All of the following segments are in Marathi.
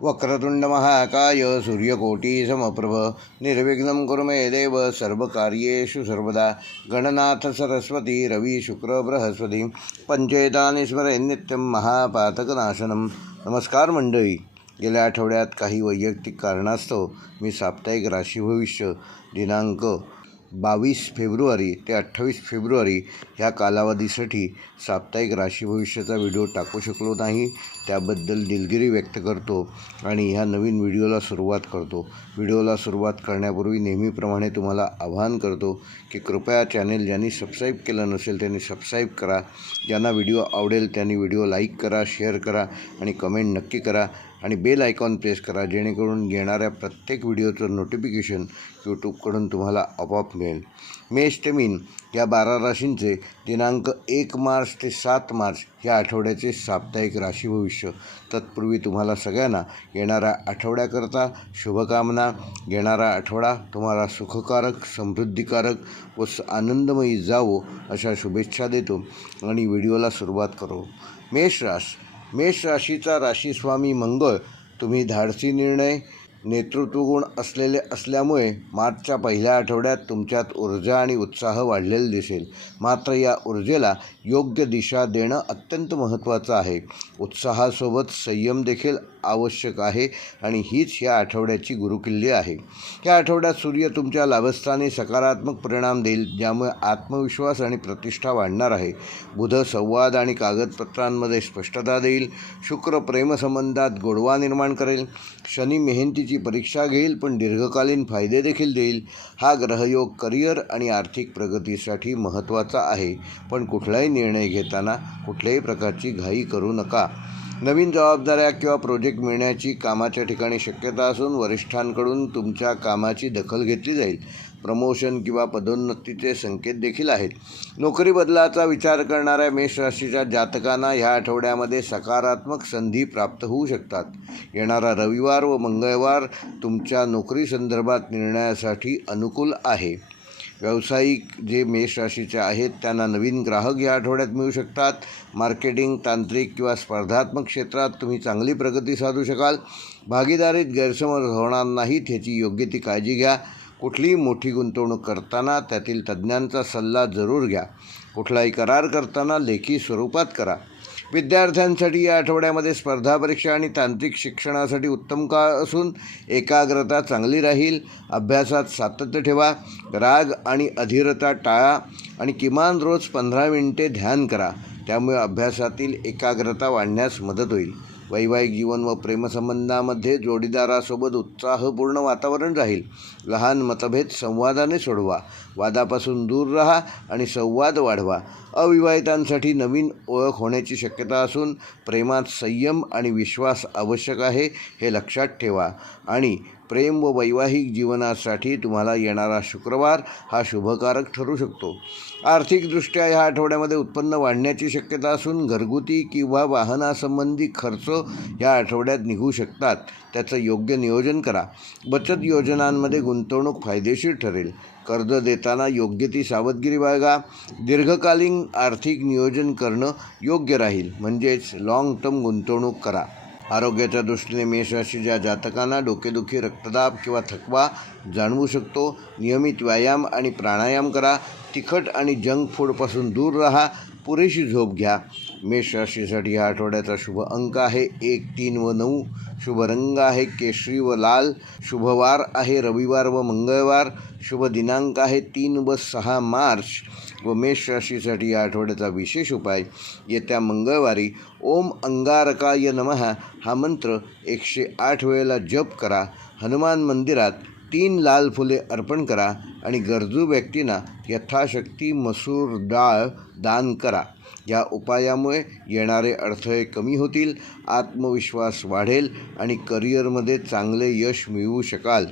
वक्रतुंड महाकाय सूर्यकोटी समप्रभ निर्विघ्नं कुरु मे देव सर्वकार्येषु सर्वदा गणनाथ सरस्वती रवि शुक्र बृहस्पती पंचेतानि स्मरेन्नित्यं महापातकनाशनं। नमस्कार मंडळी, गेल्या आठवड्यात काही वैयक्तिक कारणास्तव मी साप्ताहिक राशी भविष्य दिनांक 22 फेब्रुवारी ते 28 फेब्रुवारी ह्या कालावधीसाठी साप्ताहिक राशी भविष्याचा व्हिडिओ टाकू शकलो नाही, त्याबद्दल दिलगिरी व्यक्त करतो आणि ह्या नवीन व्हिडिओला सुरुवात करतो। व्हिडिओला सुरुवात करण्यापूर्वी नेहमीप्रमाणे तुम्हाला आवाहन करतो की कृपया चॅनेल ज्यांनी सबस्क्राईब केलं नसेल त्यांनी सबस्क्राईब करा, ज्यांना व्हिडिओ आवडेल त्यांनी व्हिडिओ लाईक करा, शेअर करा आणि कमेंट नक्की करा आणि बेल आयकॉन प्रेस करा, जेणेकरून येणाऱ्या प्रत्येक व्हिडिओचं नोटिफिकेशन यूट्यूबकडून तुम्हाला आपोआप मिळेल। मेष ते मीन या 12 राशींचे दिनांक 1 मार्च ते 7 मार्च या आठवड्याचे साप्ताहिक राशी भविष्य। तत्पूर्वी तुम्हाला सगळ्यांना येणाऱ्या आठवड्याकरता शुभकामना। येणारा आठवडा तुम्हाला सुखकारक, समृद्धिकारक व आनंदमयी जावो अशा शुभेच्छा देतो आणि व्हिडिओला सुरुवात करू। मेष राशीचा राशीस्वामी मंगळ तुम्ही धाडसी निर्णय, नेतृत्वगुण असल्यामुळे मार्चच्या पहिल्या आठवड्यात तुमच्यात ऊर्जा आणि उत्साह वाढलेला दिसेल। मात्र या ऊर्जेला योग्य दिशा देणं अत्यंत महत्त्वाचं आहे। उत्साहासोबत संयम देखील आवश्यक आहे आणि हीच या आठवड्याची गुरुकिल्ली आहे। या आठवड्यात सूर्य तुमच्या लाभस्थानी सकारात्मक परिणाम देईल, ज्यामुळे आत्मविश्वास आणि प्रतिष्ठा वाढणार आहे। बुध संवाद आणि कागदपत्रांमध्ये स्पष्टता देईल। शुक्र प्रेमसंबंधात गोडवा निर्माण करेल। शनी मेहनतीची परीक्षा घेईल पण दीर्घकालीन फायदे देखील देईल। हा ग्रहयोग करिअर आणि आर्थिक प्रगतीसाठी महत्त्वाचा आहे, पण कुठलाही निर्णय घेताना कुठल्याही प्रकारची घाई करू नका। नवीन जबाबदाऱ्या किंवा प्रोजेक्ट मिळण्याची कामाच्या ठिकाणी शक्यता असून वरिष्ठांकडून तुमच्या कामाची दखल घेतली जाईल। प्रमोशन किंवा पदोन्नतीचे संकेत देखील आहेत। नोकरी बदलाचा विचार करणाऱ्या मेष राशीच्या जातकांना ह्या आठवड्यामध्ये सकारात्मक संधी प्राप्त होऊ शकतात। येणारा रविवार व मंगळवार तुमच्या नोकरी संदर्भात निर्णयासाठी अनुकूल आहे। व्यावसायिक जे मेष राशीचे आहेत त्यांना नवीन ग्राहक या आठवड्यात मिळू शकतात। मार्केटिंग, तांत्रिक किंवा स्पर्धात्मक क्षेत्रात तुम्ही चांगली प्रगती साधू शकाल। भागीदारीत गैरसमज होणार नाहीत ह्याची योग्य ती काळजी घ्या। कुठलीही मोठी गुंतवणूक करताना त्यातील तज्ज्ञांचा सल्ला जरूर घ्या। कुठलाही करार करताना लेखी स्वरूपात करा। विद्यार्थ्यांसाठी या आठवड्यामध्ये स्पर्धा परीक्षा आणि तांत्रिक शिक्षणासाठी उत्तम काळ असून एकाग्रता चांगली राहील। अभ्यासात सातत्य ठेवा। राग आणि अधीरता टाळा आणि किमान रोज 15 मिनिटे ध्यान करा, त्यामुळे अभ्यासातील एकाग्रता वाढण्यास मदत होईल। वैवाहिक जीवन व प्रेमसंबंधामध्ये जोडीदारासोबत उत्साहपूर्ण वातावरण राहील। लहान मतभेद संवादाने सोडवा। वादापासून दूर राहा आणि संवाद वाढवा। अविवाहितांसाठी नवीन ओळख होण्याची शक्यता असून प्रेमात संयम आणि विश्वास आवश्यक आहे, हे लक्षात ठेवा। आणि प्रेम व वैवाहिक जीवनासाठी तुम्हाला येणारा शुक्रवार हा शुभकारक ठरू शकतो। आर्थिकदृष्ट्या ह्या आठवड्यामध्ये उत्पन्न वाढण्याची शक्यता असून घरगुती किंवा वाहनासंबंधी खर्च ह्या आठवड्यात निघू शकतात, त्याचं योग्य नियोजन करा। बचत योजनांमध्ये गुंतवणूक फायदेशीर ठरेल। कर्ज देताना योग्य ती सावधगिरी बाळगा। दीर्घकालीन आर्थिक नियोजन करणं योग्य राहील, म्हणजेच लाँग टर्म गुंतवणूक करा। आरोग्याच्या दृष्टीने मेष राशीच्या जातकांना डोकेदुखी, रक्तदाब किंवा थकवा जाणवू शकतो। नियमित व्यायाम आणि प्राणायाम करा। तिखट आणि जंक फूडपासून दूर राहा। पुरेशी झोप घ्या। मेष राशीसाठी ह्या आठवड्याचा शुभ अंक आहे 1, 3 व 9। शुभ रंग आहे केशरी व लाल। शुभवार आहे रविवार व मंगळवार। शुभ दिनांक आहे 3 व 6 मार्च। व मेष राशीसाठी या आठवड्याचा विशेष उपाय, येत्या मंगळवारी ओम अंगारकाय नमः हा मंत्र 108 वेळेला जप करा। हनुमान मंदिरात 3 लाल फुले अर्पण करा आणि गरजू व्यक्तींना यथाशक्ती मसूर डाळ दान करा। या उपायामुळे येणारे अडथळे कमी होतील, आत्मविश्वास वाढेल आणि करिअरमध्ये चांगले यश मिळवू शकाल।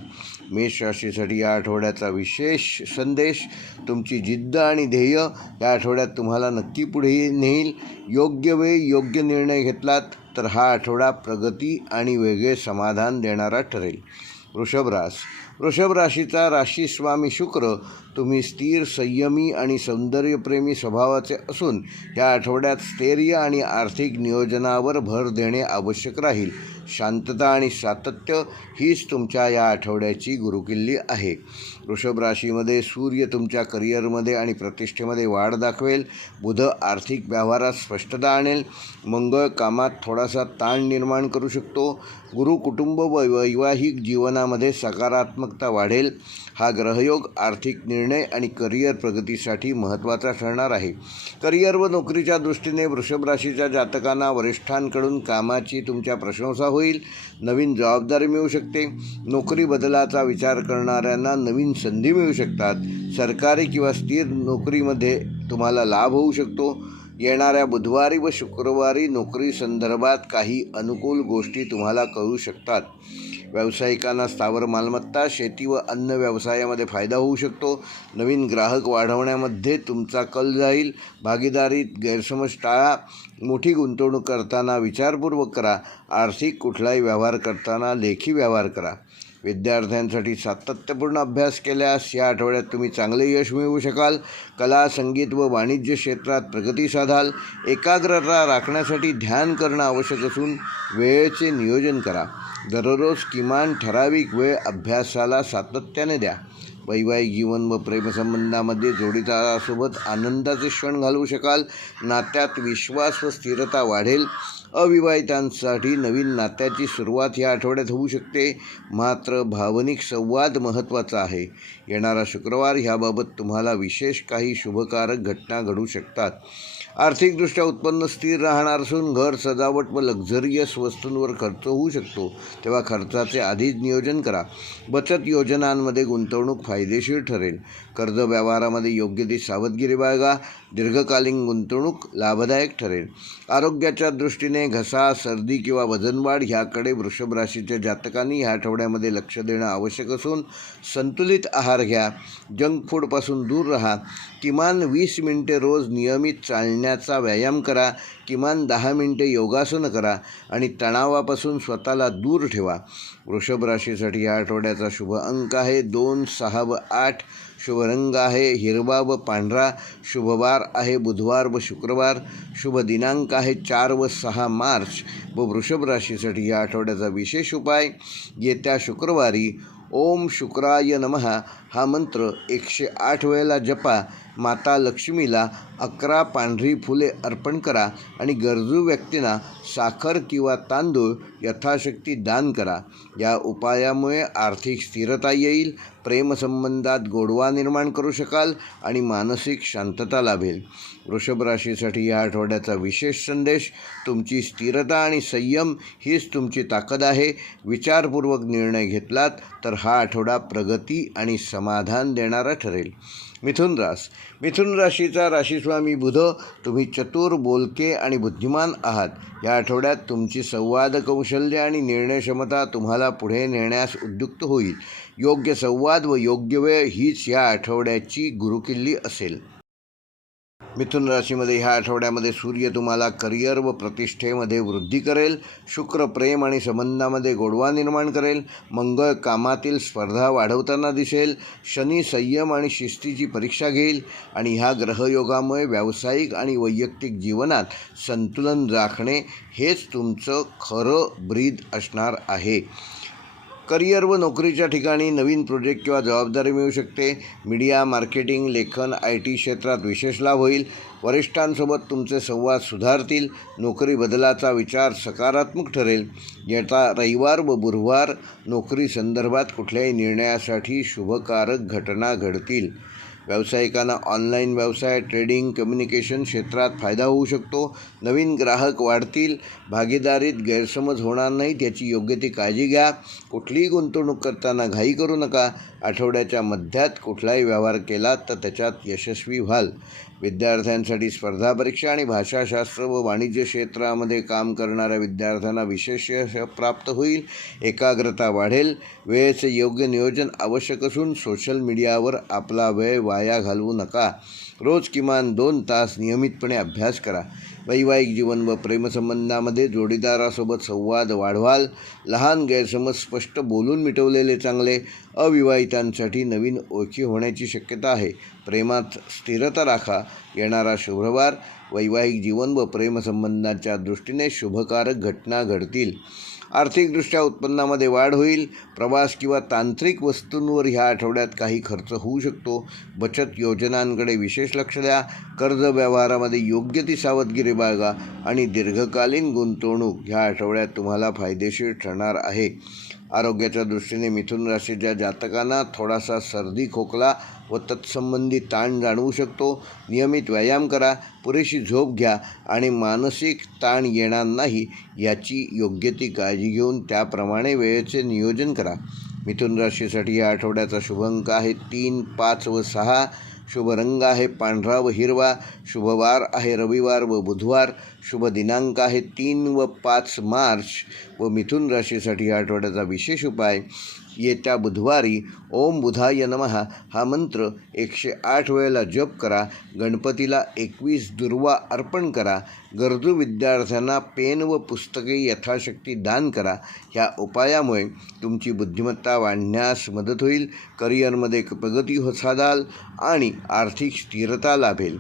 मेष राशीसाठी या आठवड्याचा विशेष संदेश, तुमची जिद्द आणि ध्येय या आठवड्यात तुम्हाला नक्की पुढे नेईल। योग्य वेळी योग्य निर्णय घेतलात तर हा आठवडा प्रगती आणि वेगळे समाधान देणारा ठरेल। वृषभ वृषभ राशीचा राशीस्वामी शुक्र तुम्ही स्थिर, संयमी आणि सौंदर्यप्रेमी स्वभावाचे असून या आठवड्यात स्थैर्य आणि आर्थिक नियोजनावर भर देणे आवश्यक राहील. शांतता आणि सातत्य हीच तुमच्या या आठवड्याची गुरुकिल्ली आहे. वृषभ राशीमध्ये सूर्य तुमच्या करिअरमध्ये आणि प्रतिष्ठेमध्ये वाढ दाखवेल. बुध आर्थिक व्यवहारात स्पष्टता आणेल. मंगळ कामात थोडासा ताण निर्माण करू शकतो. गुरु कुटुंब व वैवाहिक जीवनामध्ये सकारात्मकता वाढेल. हा ग्रहयोग आर्थिक निर्णय आणि करिअर प्रगतीसाठी महत्त्वाचा ठरणार आहे. करिअर व नोकरीच्या दृष्टीने वृषभ राशीच्या जातकांना वरिष्ठांकडून कामाची तुमच्या प्रशंसा होईल. नवीन जबाबदारी मिळू शकते. नोकरी बदलाचा विचार करणाऱ्यांना नवीन संधी मिळू शकतात. सरकारी किंवा स्थिर नोकरीमध्ये तुम्हाला लाभ होऊ शकतो. येणाऱ्या बुधवारी व शुक्रवारी नोकरी संदर्भात काही अनुकूल गोष्टी तुम्हाला कळू शकतात. व्यावसायिकांना स्थावर मालमत्ता, शेती व अन्न व्यवसायामध्ये फायदा होऊ शकतो. नवीन ग्राहक वाढवण्यामध्ये तुमचा कल जाईल. भागीदारीत गैरसमज टाळा. मोठी गुंतवणूक करताना विचारपूर्वक करा. आर्थिक कुठलाही व्यवहार करताना लेखी व्यवहार करा. विद्यार्थ्यांसाठी सातत्यपूर्ण अभ्यास केल्यास या आठवड्यात तुम्ही चांगले यश मिळवू शकाल. कला, संगीत व वाणिज्य क्षेत्रात प्रगती साधाल. एकाग्रता राखण्यासाठी ध्यान करणं आवश्यक असून वेळेचे नियोजन करा. दररोज किमान ठराविक वेळ अभ्यासाला सातत्याने द्या. वैवाहिक जीवन व प्रेमसंबंधामध्ये जोडीदारासोबत आनंदाचे क्षण घालवू शकाल. नात्यात विश्वास व स्थिरता वाढेल. अविवाहितांसाठी नवीन नात्याची सुरुवात या आठवड्यात होऊ शकते. मात्र भावनिक संवाद महत्त्वाचा आहे. येणारा शुक्रवार ह्याबाबत तुम्हाला विशेष काही शुभकारक घटना घडू शकतात. आर्थिकदृष्ट्या उत्पन्न स्थिर राहणार असून घर सजावट व लक्झरियस वस्तूंवर खर्च होऊ शकतो. तेव्हा खर्चाचे आधीच नियोजन करा. बचत योजनांमध्ये गुंतवणूक फायदेशीर ठरेल. कर्ज व्यवहारामध्ये योग्य ती सावधगिरी बाळगा. दीर्घकालीन गुंतवणूक लाभदायक ठरेल. आरोग्याच्या दृष्टीने घसा, सर्दी किंवा वजनवाढ ह्याकडे वृषभ राशीच्या जातकांनी ह्या आठवड्यामध्ये लक्ष देणं आवश्यक असून संतुलित आहार घ्या. जंक फूडपासून दूर राहा. किमान 20 मिनिटे रोज नियमित चालण्याचा व्यायाम करा. किमान 10 मिनिटे योगासन करा आणि तणावापासून स्वतःला दूर ठेवा. वृषभ राशीसाठी या आठवड्याचा शुभ अंक आहे 2, 6 व 8. शुभ रंग आहे हिरवा व पांढरा. शुभ वार आहे बुधवार व शुक्रवार. शुभ दिनांक आहे 4 व 6 मार्च. व वृषभ राशीसाठी या आठवड्याचा विशेष उपाय येत्या शुक्रवारी ओम शुक्राय नमः हा मंत्र 108 वेळेला जपा. माता लक्ष्मीला 11 पांढरी फुले अर्पण करा आणि गरजू व्यक्तींना साखर किंवा तांदूळ यथाशक्ती दान करा. या उपायामुळे आर्थिक स्थिरता येईल. प्रेमसंबंधात गोडवा निर्माण करू शकाल आणि मानसिक शांतता लाभेल. वृषभ राशीसाठी या आठवड्याचा विशेष संदेश तुमची स्थिरता आणि संयम हीच तुमची ताकद आहे. विचारपूर्वक निर्णय घेतलात तर हा आठवडा प्रगती आणि समाधान देणारा ठरेल. मिथुन राशीचा राशीस्वामी बुध तुम्ही चतुर, बोलके आणि बुद्धिमान आहात. या आठवड्यात तुमची संवाद कौशल्य आणि निर्णय क्षमता तुम्हाला पुढे नेण्यास उद्युक्त होईल. योग्य संवाद व योग्य वेळ हीच या आठवड्याची गुरुकिल्ली असेल. मिथुन राशीमध्ये ह्या आठवड्यामध्ये सूर्य तुम्हाला करिअर व प्रतिष्ठेमध्ये वृद्धी करेल. शुक्र प्रेम आणि संबंधामध्ये गोडवा निर्माण करेल. मंगळ कामातील स्पर्धा वाढवताना दिसेल. शनी संयम आणि शिस्तीची परीक्षा घेईल आणि ह्या ग्रहयोगामुळे व्यावसायिक आणि वैयक्तिक जीवनात संतुलन राखणे हेच तुमचं खरं ब्रीद असणार आहे. करिअर व नोकरीच्या ठिकाणी नवीन प्रोजेक्ट किंवा जबाबदारी मिळू शकते. मीडिया, मार्केटिंग, लेखन, IT क्षेत्रात विशेष लाभ होईल. वरिष्ठांसोबत तुमचे संवाद सुधारतील. नोकरी बदलाचा विचार सकारात्मक ठरेल. येता रविवार व गुरुवार नोकरी संदर्भात कुठल्याही निर्णयासाठी शुभकारक घटना घडतील. व्यावसायिकांना ऑनलाईन व्यवसाय, ट्रेडिंग, कम्युनिकेशन क्षेत्रात फायदा होऊ शकतो. नवीन ग्राहक वाढतील. भागीदारीत गैरसमज होणार नाहीत याची योग्य ती काळजी घ्या. कुठलीही गुंतवणूक करताना घाई करू नका. आठवड्याच्या मध्यात कुठलाही व्यवहार केला तर त्याच्यात यशस्वी व्हाल. विद्यार्थ्यांसाठी स्पर्धा परीक्षा आणि भाषाशास्त्र व वाणिज्य क्षेत्रामध्ये काम करणाऱ्या विद्यार्थ्यांना विशेष यश प्राप्त होईल. एकाग्रता वाढेल. वेळेचे योग्य नियोजन आवश्यक असून सोशल मीडियावर आपला वेळ वाया घालवू नका. रोज किमान 2 तास नियमितपणे अभ्यास करा. वैवाहिक जीवन व प्रेमसंबंधामध्ये जोडीदारासोबत संवाद वाढवाल. लहान गैरसमज स्पष्ट बोलून मिटवलेले चांगले. अविवाहितांसाठी नवीन ओळखी होण्याची शक्यता आहे. प्रेमात स्थिरता राखा. येणारा शुक्रवार वैवाहिक जीवन व प्रेमसंबंधाच्या दृष्टीने शुभकारक घटना घडतील. आर्थिकदृष्ट्या उत्पन्नामध्ये वाढ होईल. प्रवास किंवा तांत्रिक वस्तूंवर ह्या आठवड्यात काही खर्च होऊ शकतो. बचत योजनांकडे विशेष लक्ष द्या. कर्ज व्यवहारामध्ये योग्य ती सावधगिरी बाळगा आणि दीर्घकालीन गुंतवणूक ह्या आठवड्यात तुम्हाला फायदेशीर ठरणार आहे. आरोग्याच्या दृष्टीने मिथुन राशीच्या जातकांना थोडासा सर्दी खोकला व तत्संबंधी ताण जाणवू शकतो. नियमित व्यायाम करा. पुरेशी झोप घ्या आणि मानसिक ताण येणार नाही याची योग्य ती काळजी घेऊन त्याप्रमाणे वेळेचे नियोजन करा. मिथुन राशीसाठी या आठवड्याचा शुभ अंक आहे 3, 5 व 6. शुभ रंग आहे पांढरा व हिरवा. शुभवार आहे रविवार व बुधवार. शुभ दिनांक आहे 3 व 5 मार्च. व मिथुन राशीसाठी या आठवड्याचा विशेष उपाय येत्या बुधवारी ओम बुधाय नमः हा मंत्र 108 वेळेला जप करा. गणपतीला 21 दुर्वा अर्पण करा. गरजू विद्यार्थ्यांना पेन व पुस्तके यथाशक्ती दान करा. ह्या उपायामुळे तुमची बुद्धिमत्ता वाढण्यास मदत होईल. करिअरमध्ये प्रगती साधाल आणि आर्थिक स्थिरता लाभेल.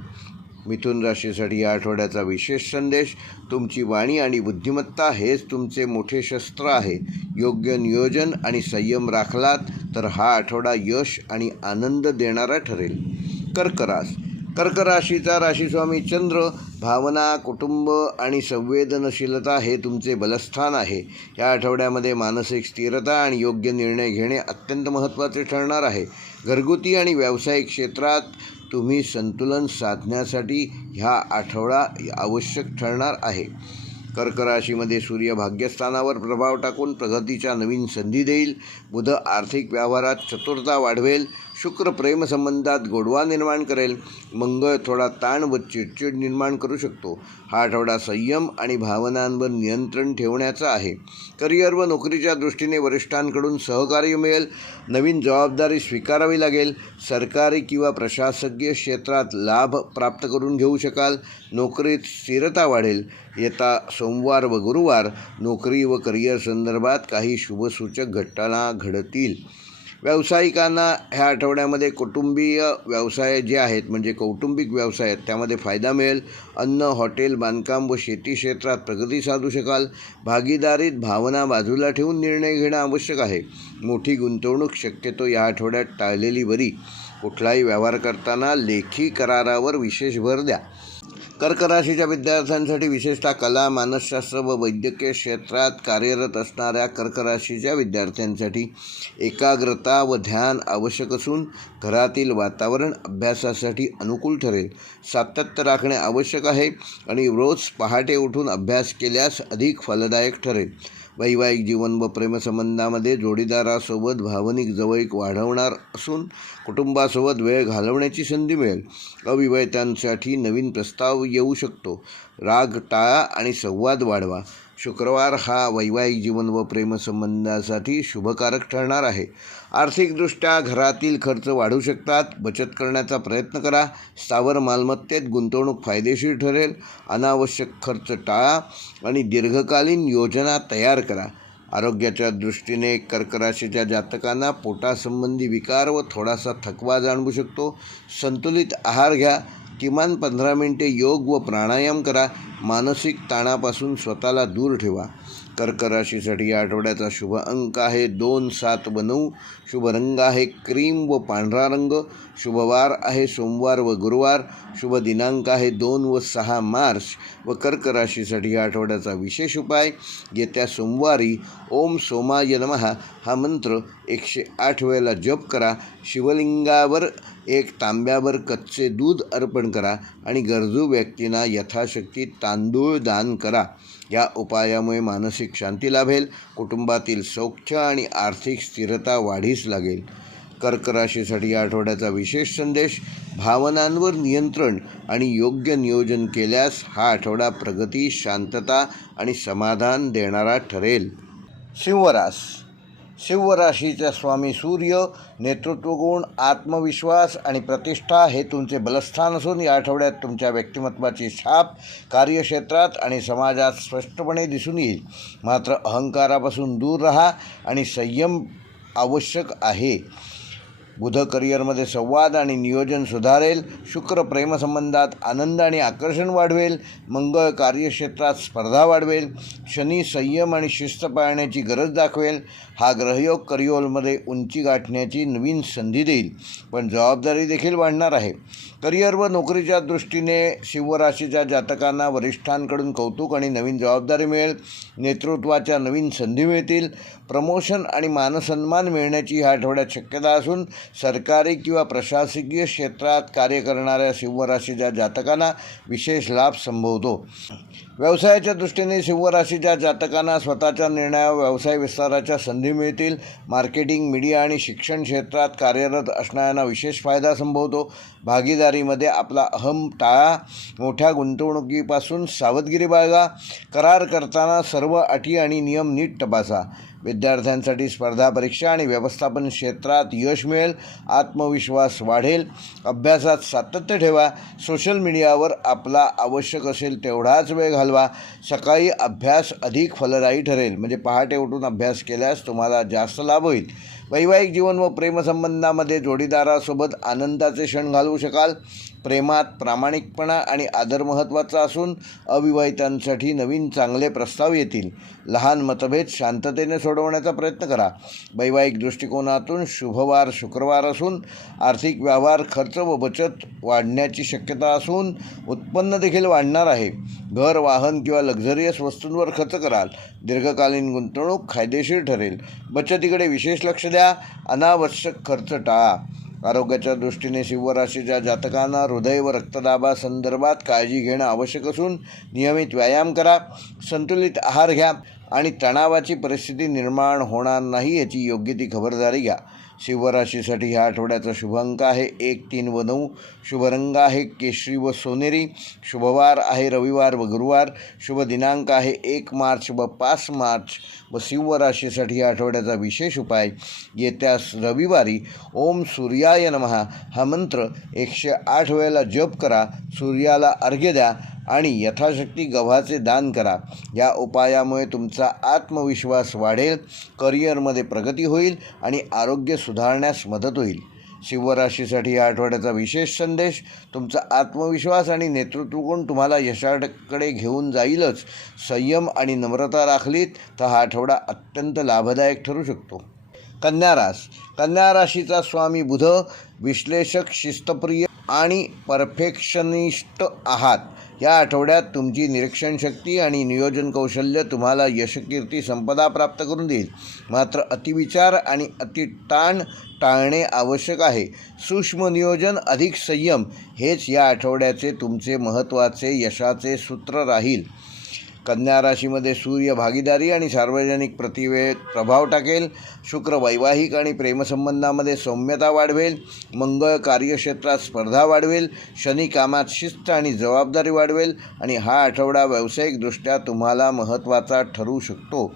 मिथुन राशीसाठी या आठवड्याचा विशेष संदेश तुमची वाणी आणि बुद्धिमत्ता हेच तुमचे मोठे शस्त्र आहे. योग्य नियोजन आणि संयम राखलात तर हा आठवडा यश आणि आनंद देणारा ठरेल. कर्क राशीचा राशीस्वामी चंद्र. भावना, कुटुंब आणि संवेदनशीलता हे तुमचे बलस्थान आहे. या आठवड्यामध्ये मानसिक स्थिरता आणि योग्य निर्णय घेणे अत्यंत महत्त्वाचे ठरणार आहे. घरगुती आणि व्यावसायिक क्षेत्रात तुम्ही संतुलन साधण्यासाठी ह्या आठवडा आवश्यक ठरणार आहे. कर्क राशीमध्ये सूर्य भाग्यस्थानावर प्रभाव टाकून प्रगतीच्या नवीन संधी देईल. बुध आर्थिक व्यवहारात चतुरता वाढवेल. शुक्र प्रेमसंबंधात गोडवा निर्माण करेल. मंगळ थोडा ताण व चिडचिड निर्माण करू शकतो. हा आठवडा संयम आणि भावनांवर नियंत्रण ठेवण्याचा आहे. करिअर व नोकरीच्या दृष्टीने वरिष्ठांकडून सहकार्य मिळेल. नवीन जबाबदारी स्वीकारावी लागेल. सरकारी किंवा प्रशासकीय क्षेत्रात लाभ प्राप्त करून घेऊ शकाल. नोकरीत स्थिरता वाढेल. येता सोमवार व गुरुवार नोकरी व करिअर संदर्भात काही शुभसूचक घटना घडतील. व्यावसायिकांना ह्या आठवड्यामध्ये कुटुंबीय व्यवसाय जे आहेत म्हणजे कौटुंबिक व्यवसाय आहेत त्यामध्ये फायदा मिळेल. अन्न, हॉटेल, बांधकाम व शेती क्षेत्रात प्रगती साधू शकाल. भागीदारीत भावना बाजूला ठेवून निर्णय घेणं आवश्यक आहे. मोठी गुंतवणूक शक्यतो या आठवड्यात टाळलेली बरी. कुठलाही व्यवहार करताना लेखी करारावर विशेष भर द्या. कर्क राशीच्या विद्यार्थ्यांसाठी विशेषतः कला, मानसशास्त्र व वैद्यकीय क्षेत्रात कार्यरत असणाऱ्या कर्क राशीच्या विद्यार्थ्यांसाठी एकाग्रता व ध्यान आवश्यक असून घरातील वातावरण अभ्यासासाठी अनुकूल ठरेल. सातत्य राखणे आवश्यक आहे आणि रोज पहाटे उठून अभ्यास केल्यास अधिक फलदायक ठरेल. वैवाहिक जीवन व प्रेमसंबंधामध्ये जोडीदारासोबत भावनिक जवळीक वाढवणार असून कुटुंबासोबत वेळ घालवण्याची संधी मिळेल. अविवाहितांसाठी नवीन प्रस्ताव येऊ शकतो. राग टाळा आणि संवाद वाढवा. शुक्रवार हा वैवाहिक जीवन व प्रेमसंबंधासाठी शुभकारक ठरणार आहे. आर्थिकदृष्ट्या घरातील खर्च वाढू शकतात. बचत करण्याचा प्रयत्न करा. स्थावर मालमत्तेत गुंतवणूक फायदेशीर ठरेल. अनावश्यक खर्च टाळा आणि दीर्घकालीन योजना तयार करा. आरोग्याच्या दृष्टीने कर्क राशीच्या जातकांना पोटासंबंधी विकार व थोडासा थकवा जाणवू शकतो. संतुलित आहार घ्या. किमान 15 मिनिटे योग व प्राणायाम करा. मानसिक ताणापासून स्वतःला दूर ठेवा. कर्क राशीसाठी या आठवड्याचा शुभ अंक आहे 2, 7 व 9. शुभ रंग आहे क्रीम व पांढरा रंग. शुभवार आहे सोमवार व गुरुवार. शुभ दिनांक आहे 2 व 6 मार्च. व कर्क राशीसाठी या आठवड्याचा विशेष उपाय येत्या सोमवारी ओम सोमाय नमः हा मंत्र 108 वेळेला जप करा. शिवलिंगावर 1 तांब्यावर कच्चे दूध अर्पण करा आणि गरजू व्यक्तींना यथाशक्ती तांदूळ दान करा. या उपायामुळे मानसिक शांती लाभेल. कुटुंबातील सौख्य आणि आर्थिक स्थिरता वाढीस लागेल. कर्क राशीसाठी या आठवड्याचा विशेष संदेश भावनांवर नियंत्रण आणि योग्य नियोजन केल्यास हा आठवडा प्रगती, शांतता आणि समाधान देणारा ठरेल. सिंह राशीचा स्वामी सूर्य नेतृत्वगुण, आत्मविश्वास आणि प्रतिष्ठा हे तुमचे बलस्थान असून या आठवड्यात तुमच्या व्यक्तिमत्वाची छाप कार्यक्षेत्रात आणि समाजात स्पष्टपणे दिसून येईल. मात्र अहंकारापासून दूर राहा आणि संयम आवश्यक आहे. बुध करिअरमध्ये संवाद आणि नियोजन सुधारेल. शुक्र प्रेमसंबंधात आनंद आणि आकर्षण वाढवेल. मंगळ कार्यक्षेत्रात स्पर्धा वाढवेल. शनी संयम आणि शिस्त पाळण्याची गरज दाखवेल. हा ग्रहयोग करिअरमध्ये उंची गाठण्याची नवीन संधी देईल, पण जबाबदारी देखील वाढणार आहे. करिअर व नोकरीच्या दृष्टीने सिंह राशीच्या जातकांना वरिष्ठांकडून कौतुक आणि नवीन जबाबदारी मिळेल. नेतृत्वाच्या नवीन संधी मिळतील. प्रमोशन आणि मानसन्मान मिळण्याची ह्या आठवड्यात शक्यता असून सरकारी किंवा प्रशासकीय क्षेत्रात कार्य करणाऱ्या सिंह राशीच्या जातकांना विशेष लाभ संभवतो. व्यवसायाच्या दृष्टीने सिंह राशीच्या जातकांना स्वतःच्या निर्णयावर व्यवसाय विस्ताराच्या संधी मिळतील. मार्केटिंग, मीडिया आणि शिक्षण क्षेत्रात कार्यरत असणाऱ्यांना विशेष फायदा संभवतो. भागीदारीमध्ये आपला अहम टाळा. मोठ्या गुंतवणुकीपासून सावधगिरी बाळगा. करार करताना सर्व अटी आणि नियम नीट तपासा. विद्यार्थ्यांसाठी स्पर्धा परीक्षा आणि व्यवस्थापन क्षेत्रात यश मिळेल. आत्मविश्वास वाढेल. अभ्यासात सातत्य ठेवा. सोशल मीडियावर आपला आवश्यक असेल तेवढाच वेळ घालवा. सकाळी अभ्यास अधिक फलदायी ठरेल, म्हणजे पहाटे उठून अभ्यास केल्यास तुम्हाला जास्त लाभ होईल. वैवाहिक जीवन व प्रेमसंबंधामध्ये जोडीदारासोबत आनंदाचे क्षण घालवू शकाल. प्रेमात प्रामाणिकपणा आणि आदर महत्त्वाचा असून अविवाहितांसाठी नवीन चांगले प्रस्ताव येतील. लहान मतभेद शांततेने सोडवण्याचा प्रयत्न करा. वैवाहिक दृष्टिकोनातून शुभवार शुक्रवार असून आर्थिक व्यवहार, खर्च व बचत वाढण्याची शक्यता असून उत्पन्न देखील वाढणार आहे. घर, वाहन किंवा लक्झरियस वस्तूंवर खर्च कराल. दीर्घकालीन गुंतवणूक फायदेशीर ठरेल. बचतीकडे विशेष लक्ष द्या. अनावश्यक खर्च टाळा. आरोग्याच्या दृष्टीने सिंह राशीच्या जातकांना हृदय व रक्तदाबासंदर्भात काळजी घेणं आवश्यक असून नियमित व्यायाम करा. संतुलित आहार घ्या आणि तणावाची परिस्थिती निर्माण होणार नाही याची योग्य ती खबरदारी घ्या. सिंह राशीसाठी ह्या आठवड्याचा शुभ अंक आहे 1, 3 व 9. शुभ रंग आहे केशरी व सोनेरी. शुभवार आहे रविवार व गुरुवार. शुभ दिनांक आहे 1 मार्च व 5 मार्च. व सिंह राशीसाठी या आठवड्याचा विशेष उपाय, येत्या रविवारी ओम सूर्याय नमः हा मंत्र 108 वेळेला जप करा. सूर्याला अर्घ्य द्या आणि यथाशक्ती गव्हाचे दान करा. या उपायामुळे तुमचा आत्मविश्वास वाढेल, करिअरमध्ये प्रगती होईल आणि आरोग्य सुधारण्यास मदत होईल. सिंह राशीसाठी या आठवड्याचा विशेष संदेश, तुमचा आत्मविश्वास आणि नेतृत्वगुण तुम्हाला यशाकडे घेऊन जाईलच. संयम आणि नम्रता राखलीत तर हा आठवडा अत्यंत लाभदायक ठरू शकतो. कन्या राशीचा स्वामी बुध विश्लेषक, शिस्तप्रिय आणि परफेक्शनिस्ट आहात. या आठवड्यात तुमची निरीक्षण शक्ती आणि नियोजन कौशल्य तुम्हाला यशकीर्ती संपदा प्राप्त करून देईल. मात्र अतिविचार आणि अतिताण टाळणे आवश्यक आहे. सूक्ष्म नियोजन, अधिक संयम हेच या आठवड्याचे तुमचे महत्त्वाचे यशाचे सूत्र राहील. कन्या राशीमध्ये सूर्य भागीदारी आणि सार्वजनिक प्रतिमेत प्रभाव टाकेल. शुक्र वैवाहिक आणि प्रेमसंबंधामध्ये सौम्यता वाढवेल. मंगळ कार्यक्षेत्रात स्पर्धा वाढवेल. शनी कामात शिस्त आणि जबाबदारी वाढवेल आणि हा आठवडा व्यावसायिकदृष्ट्या तुम्हाला महत्त्वाचा ठरू शकतो.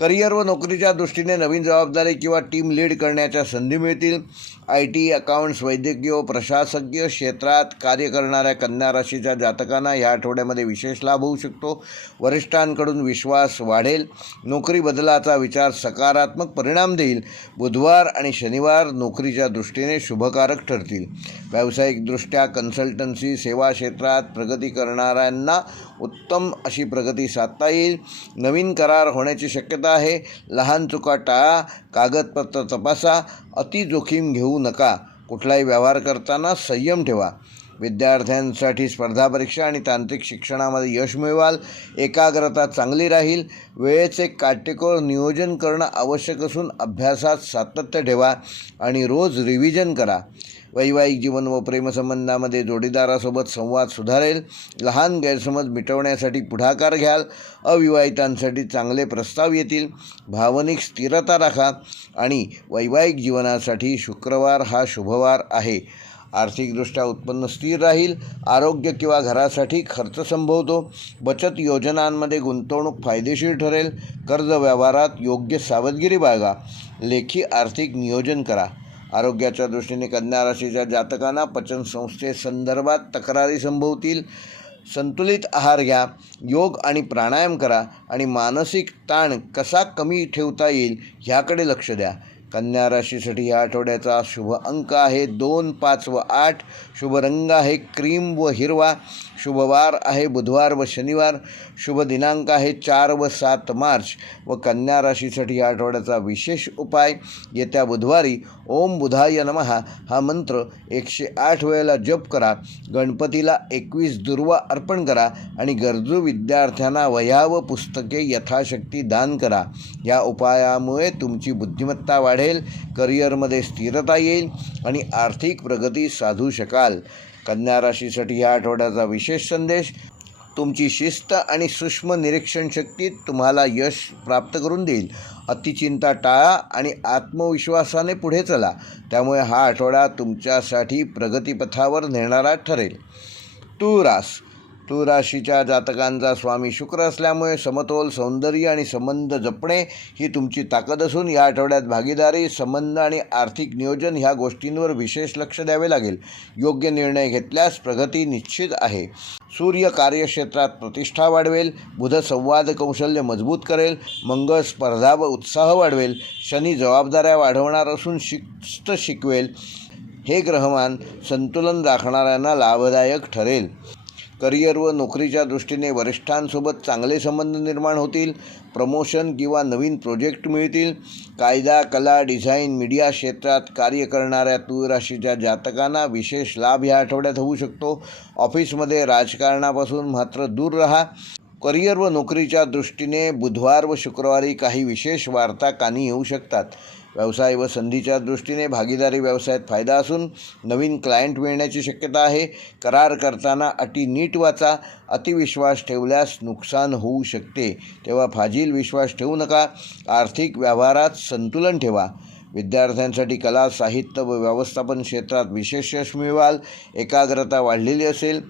करिअर व नोकरीच्या दृष्टीने नवीन जबाबदारी किंवा टीम लीड करण्याच्या संधी मिळतील. IT, अकाउंट्स, वैद्यकीय व प्रशासकीय क्षेत्रात कार्य करणाऱ्या कन्या राशीच्या जातकांना या आठवड्यामध्ये विशेष लाभ होऊ शकतो. वरिष्ठांकडून विश्वास वाढेल. नोकरी बदलाचा विचार सकारात्मक परिणाम देईल. बुधवार आणि शनिवार नोकरीच्या दृष्टीने शुभकारक ठरतील. व्यावसायिकदृष्ट्या कन्सल्टन्सी सेवा क्षेत्रात प्रगती करणाऱ्यांना उत्तम अशी प्रगती साधता येईल. नवीन करार होण्याची शक्यता आहे. लहान चुका टाळा. कागदपत्र तपासा. अति जोखीम घेऊ नका. कुठलाही व्यवहार करताना संयम ठेवा. विद्यार्थ्यांसाठी स्पर्धा परीक्षा आणि तांत्रिक शिक्षणामध्ये यश मिळवाल. एकाग्रता चांगली राहील. वेळेचे काटेकोर नियोजन करणं आवश्यक असून अभ्यासात सातत्य ठेवा आणि रोज रिव्हिजन करा. वैवाहिक जीवन व प्रेमसंबंधामध्ये जोडीदारासोबत संवाद सुधारेल. लहान गैरसमज मिटवण्यासाठी पुढाकार घ्याल. अविवाहितांसाठी चांगले प्रस्ताव येतील. भावनिक स्थिरता राखा आणि वैवाहिक जीवनासाठी शुक्रवार हा शुभवार आहे. आर्थिकदृष्ट्या उत्पन्न स्थिर राहील. आरोग्य किंवा घरासाठी खर्च संभवतो. बचत योजनांमध्ये गुंतवणूक फायदेशीर ठरेल. कर्ज व्यवहारात योग्य सावधगिरी बाळगा. लेखी आर्थिक नियोजन करा. आरोग्याच्या दृष्टीने कन्या राशीच्या जातकांना पचनसंस्थेसंदर्भात तक्रारी संभवतील. संतुलित आहार घ्या, योग आणि प्राणायाम करा आणि मानसिक ताण कसा कमी ठेवता येईल ह्याकडे लक्ष द्या. कन्या राशीसाठी या आठवड्याचा शुभ अंक आहे 2, 5 व 8. शुभ रंग आहे क्रीम व हिरवा. शुभ वार आहे बुधवार व शनिवार. शुभ दिनांक आहे 4 व 7 मार्च. व कन्या राशीसाठी या आठवड्याचा विशेष उपाय येत्या बुधवारी ओम बुधाय नमः हा मंत्र 108 वेळेला जप करा. गणपतीला 21 दुर्वा अर्पण करा आणि गरजू विद्यार्थ्यांना वह्या व पुस्तके यथाशक्ती दान करा. या उपायामुळे तुमची बुद्धिमत्ता वाढेल, करिअरमध्ये स्थिरता येईल आणि आर्थिक प्रगती साधू शकाल. कन्या राशीसाठी या आठवड्याचा विशेष संदेश: तुमची शिस्त आणि सूक्ष्म निरीक्षण शक्ती तुम्हाला यश प्राप्त करून देईल. अतिचिंता टाळा आणि आत्मविश्वासाने पुढे चला. त्यामुळे हा आठवडा तुमच्यासाठी प्रगतीपथावर नेणारा ठरेल. तूळ राशीच्या जातकांचा स्वामी शुक्र असल्यामुळे समतोल, सौंदर्य आणि संबंध जपणे ही तुमची ताकद असून या आठवड्यात भागीदारी, संबंध आणि आर्थिक नियोजन ह्या गोष्टींवर विशेष लक्ष द्यावे लागेल. योग्य निर्णय घेतल्यास प्रगती निश्चित आहे. सूर्य कार्यक्षेत्रात प्रतिष्ठा वाढवेल. बुध संवाद कौशल्य मजबूत करेल. मंगळ स्पर्धा व उत्साह वाढवेल. शनी जबाबदाऱ्या वाढवणार असून शिस्त शिकवेल. हे ग्रहमान संतुलन राखणाऱ्यांना लाभदायक ठरेल. करिअर व नोकरीच्या दृष्टीने वरिष्ठांसोबत चांगले संबंध निर्माण होतील. प्रमोशन किंवा नवीन प्रोजेक्ट मिळतील. कायदा, कला, डिझाईन, मीडिया क्षेत्रात कार्य करणाऱ्या तूळ राशीच्या जातकांना विशेष लाभ या आठवड्यात होऊ शकतो. ऑफिसमध्ये राजकारणापासून मात्र दूर राहा. करिअर व नोकरीच्या दृष्टीने बुधवार व शुक्रवारी काही विशेष वार्ता कानी येऊ शकतात. व्यवसाय व संधीच्या दृष्टीने भागीदारी व्यवसायात फायदा असून नवीन क्लायंट मिळण्याची शक्यता आहे. करार करताना अटी नीट वाचा. अतिविश्वास ठेवल्यास नुकसान होऊ शकते, तेव्हा फाजील विश्वास ठेवू नका. आर्थिक व्यवहारात संतुलन ठेवा. विद्यार्थ्यांसाठी कला, साहित्य व व्यवस्थापन क्षेत्रात विशेष यश मिळवाल. एकाग्रता वाढलेली असेल.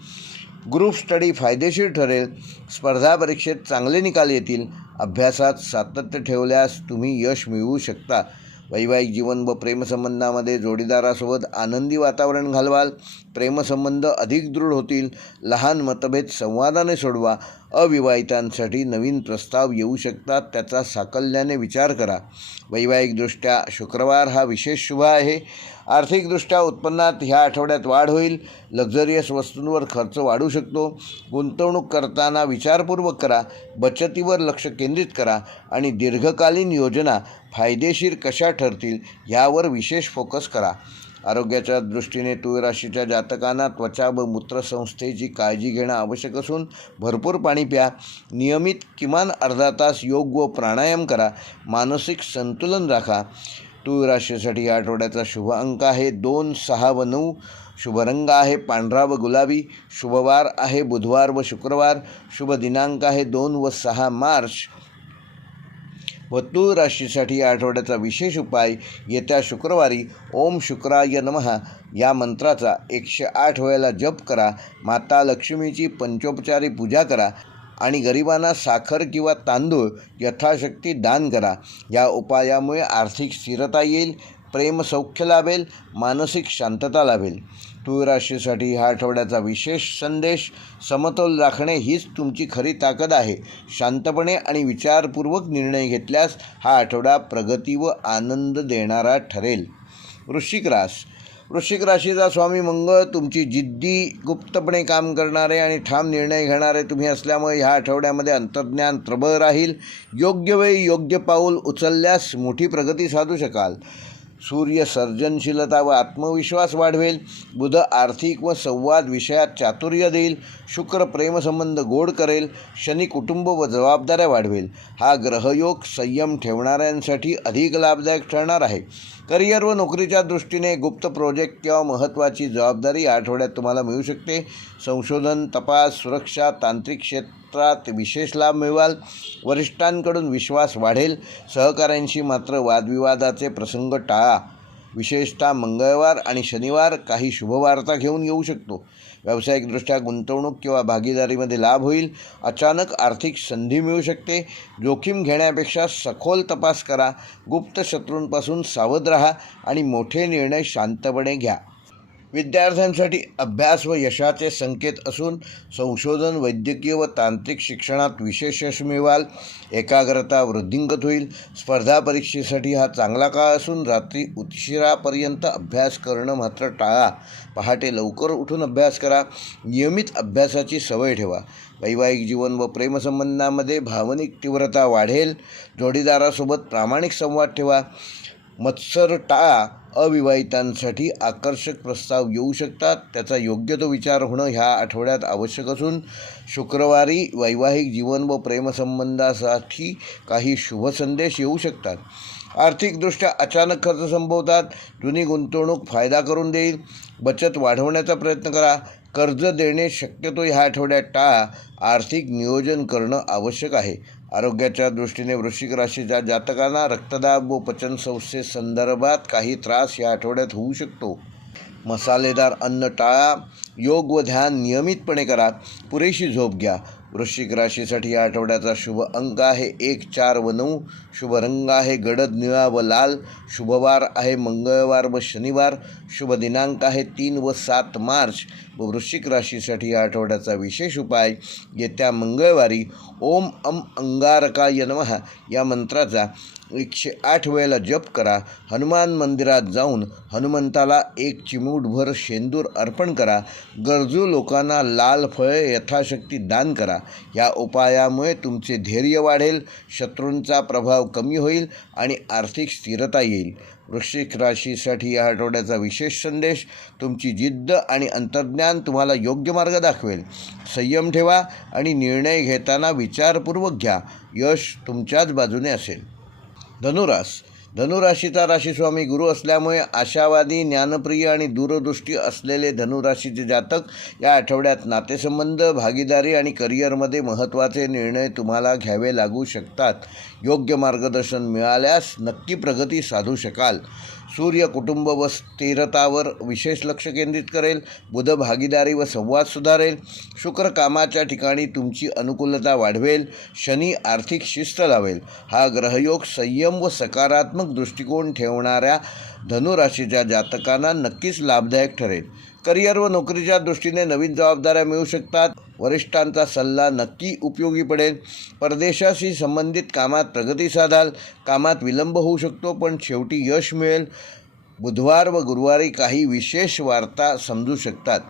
ग्रुप स्टडी फायदेशीर ठरेल. स्पर्धा परीक्षेत चांगले निकाल येतील. अभ्यासात सातत्य ठेवल्यास तुम्ही यश मिळवू शकता. वैवाहिक जीवन व प्रेमसंबंधामध्ये जोडीदारासोबत आनंदी वातावरण घालवाल. प्रेमसंबंध अधिक दृढ होतील. लहान मतभेद संवादाने सोडवा. अविवाहितांसाठी नवीन प्रस्ताव येऊ शकतात, त्याचा साकल्याने विचार करा. वैवाहिकदृष्ट्या शुक्रवार हा विशेष शुभ आहे. आर्थिकदृष्ट्या उत्पन्नात ह्या आठवड्यात वाढ होईल. लक्झरियस वस्तूंवर खर्च वाढू शकतो. गुंतवणूक करताना विचारपूर्वक करा. बचतीवर लक्ष केंद्रित करा आणि दीर्घकालीन योजना फायदेशीर कशा ठरतील यावर विशेष फोकस करा. आरोग्याच्या दृष्टीने तूळ राशीच्या जातकांना त्वचा व मूत्रसंस्थेची काळजी घेणं आवश्यक असून भरपूर पाणी प्या. नियमित किमान अर्धा तास योग व प्राणायाम करा. मानसिक संतुलन राखा. तूळ राशीसाठी या आठवड्याचा शुभ अंक आहे 2, 6 व 9. शुभ रंग आहे पांढरा व गुलाबी. शुभवार आहे बुधवार व शुक्रवार. शुभ दिनांक आहे 2 व 6 मार्च. व तूळ राशीसाठी या आठवड्याचा विशेष उपाय येत्या शुक्रवारी ओम शुक्राय नमः या मंत्राचा 108 वेळेला जप करा. माता लक्ष्मीची पंचोपचारी पूजा करा आणि गरिबांना साखर किंवा तांदूळ यथाशक्ती दान करा. या उपायामुळे आर्थिक स्थिरता येईल. प्रेमसौख्य लाभेल. मानसिक शांतता लाभेल. तूळ राशीसाठी ह्या आठवड्याचा विशेष संदेश: समतोल राखणे हीच तुमची खरी ताकद आहे. शांतपणे आणि विचारपूर्वक निर्णय घेतल्यास हा आठवडा प्रगती व आनंद देणारा ठरेल. वृश्चिक राशीचा स्वामी मंगळ तुमची जिद्दी, गुप्तपणे काम करणारे आणि ठाम निर्णय घेणारे तुम्ही असल्यामुळे ह्या आठवड्यामध्ये अंतर्ज्ञान प्रबळ राहील. योग्य वेळी योग्य पाऊल उचलल्यास मोठी प्रगती साधू शकाल. सूर्य सर्जनशीलता व आत्मविश्वास वाढवेल. बुध आर्थिक व संवाद विषयात चातुर्य देईल. शुक्र प्रेमसंबंध गोड करेल. शनी कुटुंब व जबाबदाऱ्या वाढवेल. हा ग्रहयोग संयम ठेवणाऱ्यांसाठी अधिक लाभदायक ठरणार आहे. करिअर व नोकरीच्या दृष्टीने गुप्त प्रोजेक्ट किंवा महत्त्वाची जबाबदारी या आठवड्यात तुम्हाला मिळू शकते. संशोधन, तपास, सुरक्षा, तांत्रिक क्षेत्रात विशेष लाभ मिळवाल. वरिष्ठांकडून विश्वास वाढेल. सहकाऱ्यांशी मात्र वादविवादाचे प्रसंग टाळा. विशेषतः मंगळवार आणि शनिवार काही शुभवार्ता घेऊन येऊ शकतो. व्यावसायिकदृष्ट्या गुंतवणूक किंवा भागीदारीमध्ये लाभ होईल. अचानक आर्थिक संधी मिळू शकते. जोखीम घेण्यापेक्षा सखोल तपास करा. गुप्त शत्रूंपासून सावध राहा आणि मोठे निर्णय शांतपणे घ्या. विद्यार्थ्यांसाठी अभ्यास व यशाचे संकेत असून संशोधन, वैद्यकीय व तांत्रिक शिक्षणात विशेष यश मिळवाल. एकाग्रता वृद्धिंगत होईल. स्पर्धा परीक्षेसाठी हा चांगला काळ असून रात्री उशिरापर्यंत अभ्यास करणं मात्र टाळा. पहाटे लवकर उठून अभ्यास करा. नियमित अभ्यासाची सवय ठेवा. वैवाहिक जीवन व प्रेमसंबंधामध्ये भावनिक तीव्रता वाढेल. जोडीदारासोबत प्रामाणिक संवाद ठेवा. मत्सर टाळा. अविवाहितांसाठी आकर्षक प्रस्ताव येऊ शकतात. त्याचा योग्य तो विचार होणं ह्या आठवड्यात आवश्यक असून शुक्रवारी वैवाहिक जीवन व प्रेमसंबंधासाठी काही शुभ संदेश येऊ शकतात. आर्थिकदृष्ट्या अचानक खर्च संभवतात. जुनी गुंतवणूक फायदा करून देईल. बचत वाढवण्याचा प्रयत्न करा. कर्ज देणे शक्यतो ह्या आठवड्यात टाळा. आर्थिक नियोजन करणं आवश्यक आहे. आरोग्याच्या दृष्टीने वृश्चिक राशीच्या जातकांना रक्तदाब व पचनसंस्थेसंदर्भात काही त्रास या आठवड्यात होऊ शकतो. मसालेदार अन्न टाळा. योग व ध्यान नियमितपणे करा. पुरेशी झोप घ्या. वृश्चिक राशीसाठी या आठवड्याचा शुभ अंक आहे 1, 4 व 9. शुभ रंग आहे गडद निळा व लाल. शुभवार आहे मंगळवार व शनिवार. शुभ दिनांक आहे 3 व 7 मार्च. व वृश्चिक राशीसाठी या आठवड्याचा विशेष उपाय येत्या मंगळवारी ओम अंगारकाय नमः या मंत्राचा 108 वेळेला जप करा. हनुमान मंदिरात जाऊन हनुमंताला 1 चिमूटभर शेंदूर अर्पण करा. गरजू लोकांना लाल फळे यथाशक्ती दान करा. या उपायामुळे तुमचे धैर्य वाढेल, शत्रूंचा प्रभाव कमी होईल आणि आर्थिक स्थिरता येईल. वृश्चिक राशीसाठी या आठवड्याचा विशेष संदेश: तुमची जिद्द आणि अंतर्ज्ञान तुम्हाला योग्य मार्ग दाखवेल. संयम ठेवा आणि निर्णय घेताना विचारपूर्वक घ्या. यश तुमच्याच बाजूने असेल. धनुराशीचा राशीस्वामी गुरु असल्यामुळे आशावादी, ज्ञानप्रिय आणि दूरदृष्टी असलेले धनुराशीचे जातक या आठवड्यात नातेसंबंध, भागीदारी आणि करिअरमध्ये महत्त्वाचे निर्णय तुम्हाला घ्यावे लागू शकतात. योग्य मार्गदर्शन मिळाल्यास नक्की प्रगती साधू शकाल. सूर्य कुटुंब व स्थिरतावर विशेष लक्ष केंद्रित करेल. बुध भागीदारी व संवाद सुधारेल. शुक्र कामाच्या ठिकाणी तुमची अनुकूलता वाढवेल. शनी आर्थिक शिस्त लावेल. हा ग्रहयोग संयम व सकारात्मक दृष्टिकोन ठेवणाऱ्या धनुराशीच्या जातकांना नक्कीच लाभदायक ठरेल. करिअर व नोकरीच्या दृष्टीने नवीन जबाबदाऱ्या मिळू शकतात. वरिष्ठांचा सल्ला नक्की उपयोगी पडेल. परदेशाशी संबंधित कामात प्रगती साधाल. कामात विलंब होऊ शकतो पण शेवटी यश मिळेल. बुधवार व गुरुवारी काही विशेष वार्ता समजू शकतात.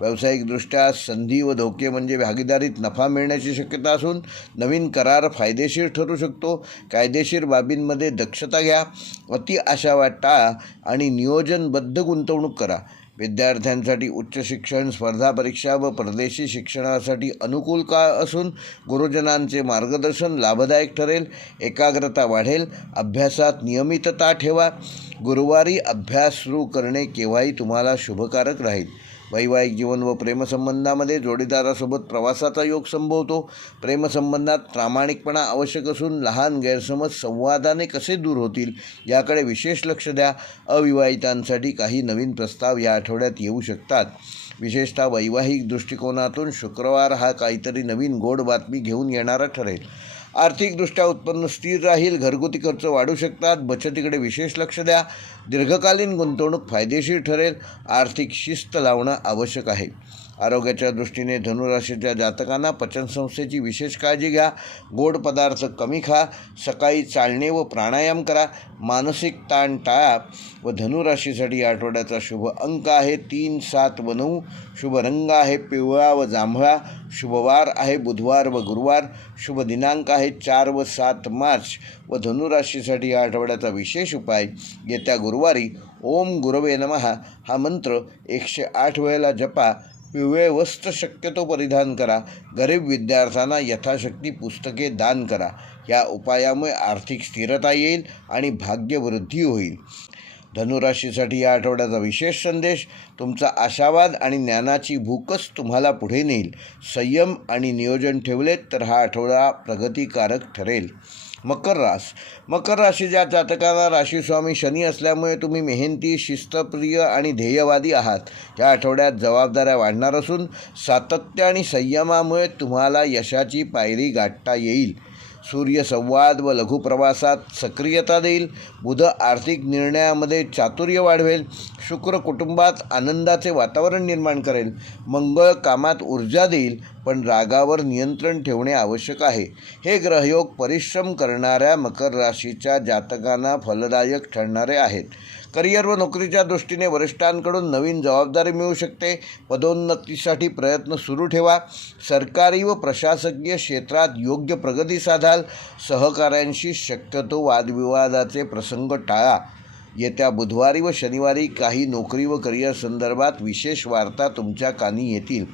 व्यावसायिकदृष्ट्या संधी व धोके म्हणजे भागीदारीत नफा मिळण्याची शक्यता असून नवीन करार फायदेशीर ठरू शकतो. कायदेशीर बाबींमध्ये दक्षता घ्या. अति आशावाद टाळा आणि नियोजनबद्ध गुंतवणूक करा. विद्यार्थ्यांसाठी उच्च शिक्षण, स्पर्धा परीक्षा व परदेशी शिक्षणासाठी अनुकूल काळ असून गुरुजनांचे मार्गदर्शन लाभदायक ठरेल. एकाग्रता वाढेल. अभ्यासात नियमितता ठेवा. गुरुवारी अभ्यास सुरू करणे केव्हाही तुम्हाला शुभकारक राहील. वैवाहिक जीवन व प्रेमसंबंधामध्ये जोडीदारासोबत प्रवासाचा योग संभवतो. प्रेमसंबंधात प्रामाणिकपणा आवश्यक असून लहान गैरसमज संवादाने कसे दूर होतील याकडे विशेष लक्ष द्या. अविवाहितांसाठी काही नवीन प्रस्ताव या आठवड्यात येऊ शकतात. विशेषतः वैवाहिक दृष्टिकोनातून शुक्रवार हा काहीतरी नवीन गोड बातमी घेऊन येणारा ठरेल. आर्थिकदृष्ट्या उत्पन्न स्थिर राहील. घरगुती खर्च वाढू शकतात. बचतीकडे विशेष लक्ष द्या. दीर्घकालीन गुंतवणूक फायदेशीर ठरेल. आर्थिक शिस्त लावणं आवश्यक आहे. आरोग्याच्या दृष्टीने धनुराशीच्या जातकांना पचनसंस्थेची विशेष काळजी घ्या. गोड पदार्थ कमी खा. सकाळी चालणे व प्राणायाम करा. मानसिक ताण टाळा. व धनुराशीसाठी या आठवड्याचा शुभ अंक आहे 3, 7 व 9. शुभ रंग आहे पिवळा व जांभळा. शुभवार आहे बुधवार व गुरुवार. शुभ दिनांक आहे 4 व 7 मार्च. व धनुराशीसाठी या आठवड्याचा विशेष उपाय येत्या गुरुवारी ओम गुरवे नमः हा मंत्र 108 वेळेला जपा. पिवळे वस्त्र शक्यतो परिधान करा. गरीब विद्यार्थ्यांना यथाशक्ती पुस्तके दान करा. या उपायामुळे आर्थिक स्थिरता येईल आणि भाग्यवृद्धी होईल. धनुराशीसाठी या आठवड्याचा विशेष संदेश: तुमचा आशावाद आणि ज्ञानाची भूकच तुम्हाला पुढे नेईल. संयम आणि नियोजन ठेवलेत तर हा आठवडा प्रगतिकारक ठरेल. मकर राशीच्या जातकाला राशीस्वामी शनी असल्यामुळे तुम्ही मेहनती, शिस्तप्रिय आणि ध्येयवादी आहात. या आठवड्यात जबाबदाऱ्या वाढणार असून सातत्य आणि संयमामुळे तुम्हाला यशाची पायरी गाठता येईल. सूर्य संवाद व लघुप्रवासात सक्रियता देईल. बुध आर्थिक निर्णयामध्ये चातुर्य वाढवेल. शुक्र कुटुंबात आनंदाचे वातावरण निर्माण करेल. मंगळ कामात ऊर्जा देईल, पण रागावर नियंत्रण ठेवणे आवश्यक आहे. हे ग्रहयोग परिश्रम करणाऱ्या मकर राशीच्या जातकांना फलदायक ठरणारे आहेत. करिअर व नोकरीच्या दृष्टीने वरिष्ठांकडून नवीन जबाबदारी मिळू शकते. पदोन्नतीसाठी प्रयत्न सुरू ठेवा. सरकारी व प्रशासकीय क्षेत्रात योग्य प्रगती साधाल. सहकाऱ्यांशी शक्यतो वादविवादाचे प्रसंग टाळा. येत्या बुधवारी व शनिवारी काही नोकरी व करिअर संदर्भात विशेष वार्ता तुमच्या कानी येतील.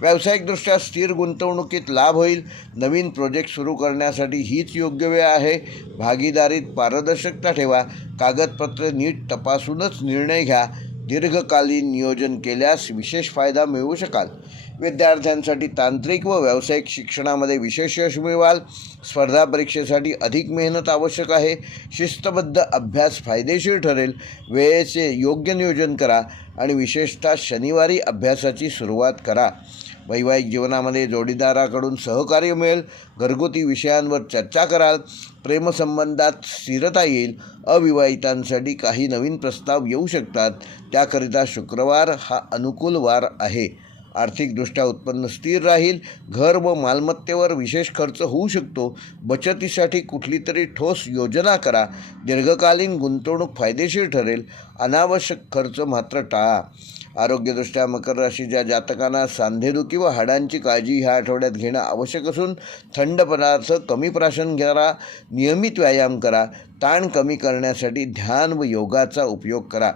व्यावसायिकदृष्ट्या स्थिर गुंतवणुकीत लाभ होईल. नवीन प्रोजेक्ट सुरू करण्यासाठी हीच योग्य वेळ आहे. भागीदारीत पारदर्शकता ठेवा. कागदपत्रे नीट तपासूनच निर्णय घ्या. दीर्घकालीन नियोजन केल्यास विशेष फायदा मिळवू शकाल. विद्यार्थ्यांसाठी तांत्रिक व व्यावसायिक शिक्षणामध्ये विशेष यश मिळवाल. स्पर्धा परीक्षेसाठी अधिक मेहनत आवश्यक आहे. शिस्तबद्ध अभ्यास फायदेशीर ठरेल. वेळेचे योग्य नियोजन करा आणि विशेषतः शनिवारी अभ्यासाची सुरुवात करा. वैवाहिक जीवनामध्ये जोडीदाराकडून सहकार्य मिळेल. घरगुती विषयांवर चर्चा कराल. प्रेमसंबंधात स्थिरता येईल. अविवाहितांसाठी काही नवीन प्रस्ताव येऊ शकतात. त्याकरिता शुक्रवार हा अनुकूल वार आहे. आर्थिकदृष्ट्या उत्पन्न स्थिर राहील. घर व मालमत्तेवर विशेष खर्च होऊ शकतो. बचतीसाठी कुठली तरी ठोस योजना करा. दीर्घकालीन गुंतवणूक फायदेशीर ठरेल. अनावश्यक खर्च मात्र टाळा. आरोग्यदृष्ट्या मकर राशीच्या जातकांना सांधेदुखी व हाडांची काळजी ह्या आठवड्यात घेणं आवश्यक असून थंड पदार्थ कमी प्राशन करा. नियमित व्यायाम करा. ताण कमी करण्यासाठी ध्यान व योगाचा उपयोग करा.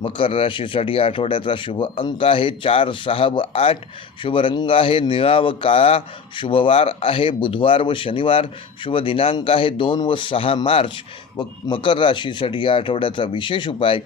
मकर राशीसाठी या आठवड्याचा शुभ अंक आहे 4, 6 व 8. शुभ रंग आहे निळा व काळा. शुभवार आहे बुधवार व शनिवार. शुभ दिनांक आहे 2 व 6 मार्च. व मकर राशीसाठी या आठवड्याचा विशेष उपाय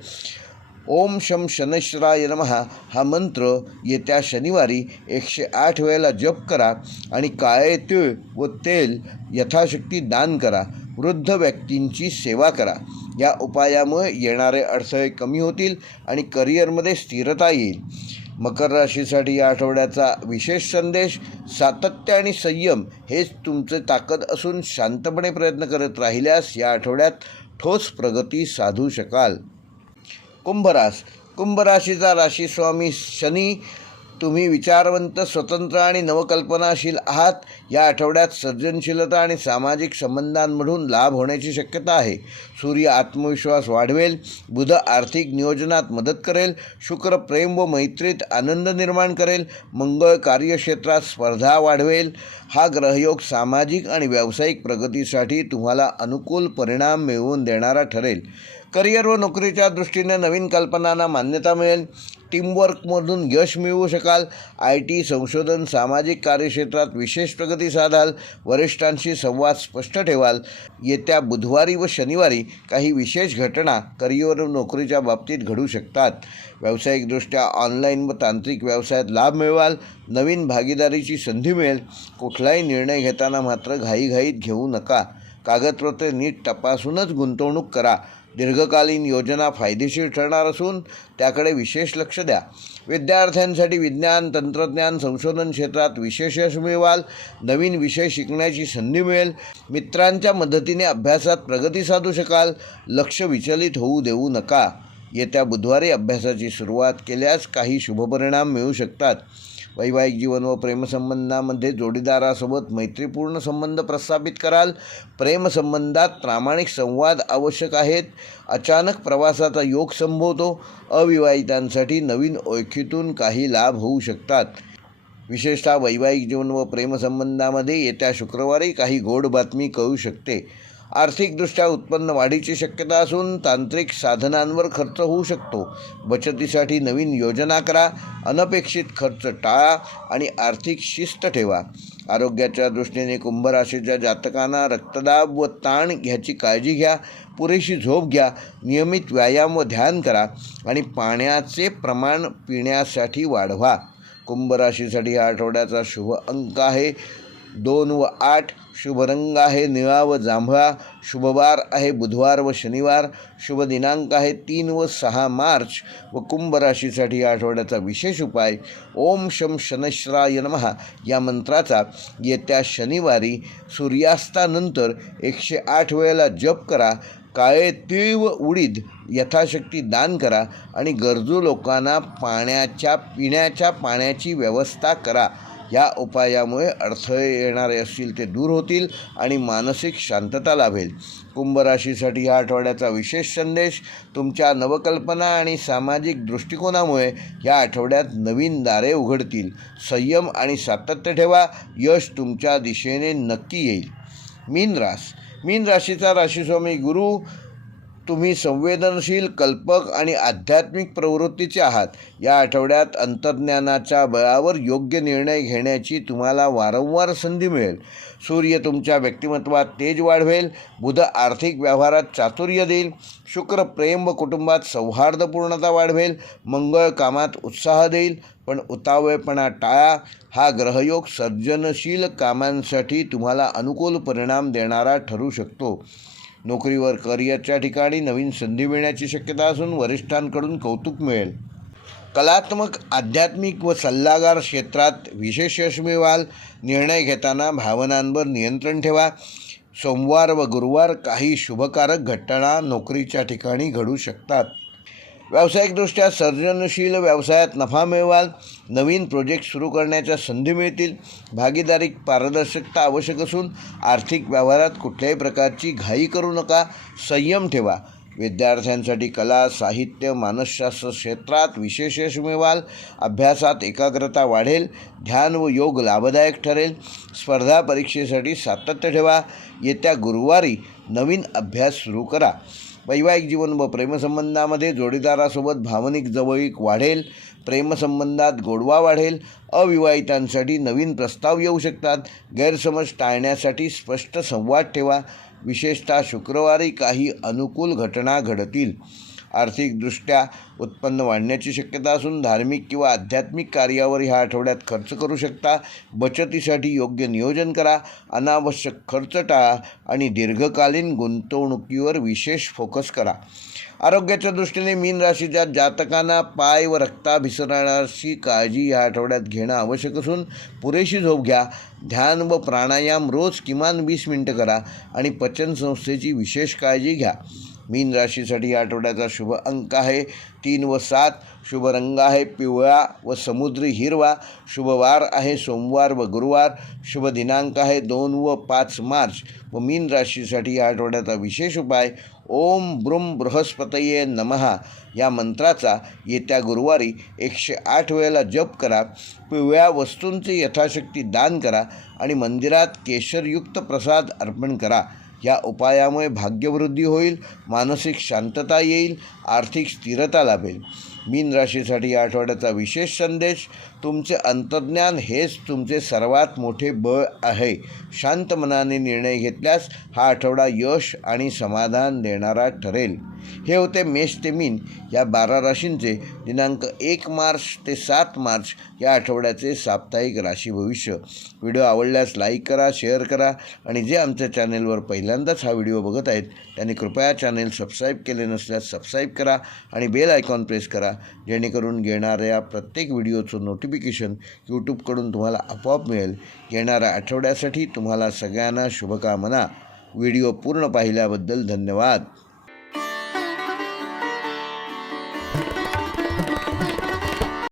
ओम शम शनैश्वराय नमः हा मंत्र येत्या शनिवारी 108 वेळेला जप करा आणि काळे तीळ व तेल यथाशक्ती दान करा. वृद्ध व्यक्तींची सेवा करा. या उपायामुळे येणारे अडथळे कमी होतील आणि करिअरमध्ये स्थिरता येईल. मकर राशीसाठी या आठवड्याचा विशेष संदेश सातत्य आणि संयम हेच तुमचे ताकद असून शांतपणे प्रयत्न करत राहिल्यास या आठवड्यात ठोस प्रगती साधू शकाल. कुंभ राशीचा राशीस्वामी शनी. तुम्ही विचारवंत, स्वतंत्र आणि नवकल्पनाशील आहात. या आठवड्यात सर्जनशीलता आणि सामाजिक संबंधांमधून लाभ होण्याची शक्यता आहे. सूर्य आत्मविश्वास वाढवेल. बुध आर्थिक नियोजनात मदत करेल. शुक्र प्रेम व मैत्रीत आनंद निर्माण करेल. मंगळ कार्यक्षेत्रात स्पर्धा वाढवेल. हा ग्रहयोग सामाजिक आणि व्यावसायिक प्रगतीसाठी तुम्हाला अनुकूल परिणाम मिळवून देणारा ठरेल. करिअर व नोकरीच्या दृष्टीने नवीन कल्पनांना मान्यता मिळेल. टीमवर्कमधून यश मिळवू शकाल. IT, संशोधन, सामाजिक कार्यक्षेत्रात विशेष प्रगती साधाल. वरिष्ठांशी संवाद स्पष्ट ठेवाल. येत्या बुधवारी व शनिवारी काही विशेष घटना करिअर व नोकरीच्या बाबतीत घडू शकतात. व्यावसायिकदृष्ट्या ऑनलाईन व तांत्रिक व्यवसायात लाभ मिळवाल. नवीन भागीदारीची संधी मिळेल. कुठलाही निर्णय घेताना मात्र घाईघाईत घेऊ नका. कागदपत्रे नीट तपासूनच गुंतवणूक करा. दीर्घकालीन योजना फायदेशीर ठरणार असून त्याकडे विशेष लक्ष द्या. विद्यार्थ्यांसाठी विज्ञान, तंत्रज्ञान, संशोधन क्षेत्रात विशेष यश मिळवाल. नवीन विषय शिकण्याची संधी मिळेल. मित्रांच्या मदतीने अभ्यासात प्रगती साधू शकाल. लक्ष विचलित होऊ देऊ नका. येत्या बुधवारी अभ्यासाची सुरुवात केल्यास काही शुभपरिणाम मिळू शकतात. वैवाहिक जीवन व प्रेमसंबंधामध्ये जोडीदारासोबत मैत्रीपूर्ण संबंध प्रस्थापित कराल. प्रेमसंबंधात प्रामाणिक संवाद आवश्यक आहेत. अचानक प्रवासाचा योग संभवतो. अविवाहितांसाठी नवीन ओळखीतून काही लाभ होऊ शकतात. विशेषतः वैवाहिक जीवन व प्रेमसंबंधामध्ये येत्या शुक्रवारी काही गोड बातमी कळू शकते. आर्थिकदृष्ट्या उत्पन्न वाढीची शक्यता असून तांत्रिक साधनांवर खर्च होऊ शकतो. बचतीसाठी नवीन योजना करा. अनपेक्षित खर्च टाळा आणि आर्थिक शिस्त ठेवा. आरोग्याच्या दृष्टीने कुंभ राशीच्या जातकांना रक्तदाब व ताण ह्याची काळजी घ्या. पुरेशी झोप घ्या. नियमित व्यायाम व ध्यान करा आणि पाण्याचे प्रमाण पिण्यासाठी वाढवा. कुंभ राशीसाठी या आठवड्याचा शुभ अंक आहे 2 व 8. शुभ रंग आहे निळा व जांभळा, शुभवार आहे बुधवार व शनिवार, शुभ दिनांक आहे 3 व 6 मार्च व कुंभ राशीसाठी या आठवड्याचा विशेष उपाय ओम शम शनैश्वराय नमः या मंत्राचा येत्या शनिवारी सूर्यास्तानंतर 108 वेळेला जप करा. काळे तीळ व उडीद यथाशक्ती दान करा आणि गरजू लोकांना पिण्याच्या पाण्याची व्यवस्था करा. या उपायामुळे अडथळे येणारे असतील ते दूर होतील आणि मानसिक शांतता लाभेल. कुंभ राशीसाठी या आठवड्याचा विशेष संदेश तुमच्या नवकल्पना आणि सामाजिक दृष्टिकोनामुळे या आठवड्यात नवीन दारे उघडतील. संयम आणि सातत्य ठेवा, यश तुमच्या दिशेने नक्की येईल. मीन राशीचा राशीस्वामी गुरु. तुम्ही संवेदनशील, कल्पक आणि आध्यात्मिक प्रवृत्तीचे आहात. या आठवड्यात अंतर्ज्ञानाच्या बळावर योग्य निर्णय घेण्याची तुम्हाला वारंवार संधी मिळेल. सूर्य तुमच्या व्यक्तिमत्वात तेज वाढवेल. बुध आर्थिक व्यवहारात चातुर्य देईल. शुक्र प्रेम व कुटुंबात सौहार्दपूर्णता वाढवेल. मंगळ कामात उत्साह देईल, पण उतावळेपणा टाळा. हा ग्रहयोग सर्जनशील कामांसाठी तुम्हाला अनुकूल परिणाम देणारा ठरू शकतो. नोकरीवर करिअरच्या ठिकाणी नवीन संधी मिळण्याची शक्यता असून वरिष्ठांकडून कौतुक मिळेल. कलात्मक, आध्यात्मिक व सल्लागार क्षेत्रात विशेष यश मिळवाल. निर्णय घेताना भावनांवर नियंत्रण ठेवा. सोमवार व गुरुवार काही शुभकारक घटना नोकरीच्या ठिकाणी घडू शकतात. व्यावसायिकदृष्ट्या सर्जनशील व्यवसायात नफा मिळवाल. नवीन प्रोजेक्ट सुरू करण्याच्या संधी मिळतील. भागीदारीत पारदर्शकता आवश्यक असून आर्थिक व्यवहारात कुठल्याही प्रकारची घाई करू नका. संयम ठेवा. विद्यार्थ्यांसाठी कला, साहित्य, मानसशास्त्र क्षेत्रात विशेष यश मिळवाल. अभ्यासात एकाग्रता वाढेल. ध्यान व योग लाभदायक ठरेल. स्पर्धा परीक्षेसाठी सातत्य ठेवा. येत्या गुरुवारी नवीन अभ्यास सुरू करा. वैवाहिक जीवन व प्रेमसंबंधामध्ये जोडीदारासोबत भावनिक जवळीक वाढेल. प्रेमसंबंधात गोडवा वाढेल. अविवाहितांसाठी नवीन प्रस्ताव येऊ शकतात. गैरसमज टाळण्यासाठी स्पष्ट संवाद ठेवा. विशेषतः शुक्रवारी काही अनुकूल घटना घडतील. आर्थिकदृष्ट्या उत्पन्न वाढण्याची शक्यता असून धार्मिक किंवा आध्यात्मिक कार्यावर ह्या आठवड्यात खर्च करू शकता. बचतीसाठी योग्य नियोजन करा. अनावश्यक खर्च टाळा आणि दीर्घकालीन गुंतवणुकीवर विशेष फोकस करा. आरोग्याच्या दृष्टीने मीन राशीच्या जातकांना पाय व रक्ताभिसरणाची काळजी या आठवड्यात घेणं आवश्यक असून पुरेशी झोप घ्या. ध्यान व प्राणायाम रोज किमान 20 मिनिटं करा आणि पचनसंस्थेची विशेष काळजी घ्या. मीन राशीसाठी या आठवड्याचा शुभ अंक आहे 3 व 7. शुभ रंग आहे पिवळा व समुद्री हिरवा. शुभवार आहे सोमवार व गुरुवार. शुभ दिनांक आहे 2 व 5 मार्च व मीन राशीसाठी या आठवड्याचा विशेष उपाय ओम ब्रूम बृहस्पतये नमः या मंत्राचा येत्या गुरुवारी 108 वेळेला जप करा. पिवळ्या वस्तूंचे यथाशक्ती दान करा आणि मंदिरात केशरयुक्त प्रसाद अर्पण करा. या उपायामुळे भाग्यवृद्धी होईल. मानसिक शांतता येईल. आर्थिक स्थिरता लाभेल. मीन राशीसाठी या आठवड्याचा विशेष संदेश तुमचे अंतर्ज्ञान हेच तुमचे सर्वात मोठे बळ आहे. शांत मनाने निर्णय घेतल्यास हा आठवडा यश आणि समाधान देणारा ठरेल. हे होते मेष ते मीन या 12 राशींचे दिनांक 1 मार्च ते 7 मार्च या आठवड्याचे साप्ताहिक राशी भविष्य. व्हिडिओ आवडल्यास लाईक करा, शेअर करा आणि जे आमच्या चॅनेलवर पहिल्यांदाच हा व्हिडिओ बघत आहेत त्यांनी कृपया चॅनेल सबस्क्राईब केले नसल्यास सबस्क्राईब करा आणि बेल आयकॉन प्रेस करा, जेणेकरून येणाऱ्या प्रत्येक व्हिडिओचं नोटिफिकेशन यूट्यूबकडून तुम्हाला आपोआप मिळेल. येणाऱ्या आठवड्यासाठी तुम्हाला सगळ्यांना शुभकामना. व्हिडिओ पूर्ण पाहिल्याबद्दल धन्यवाद.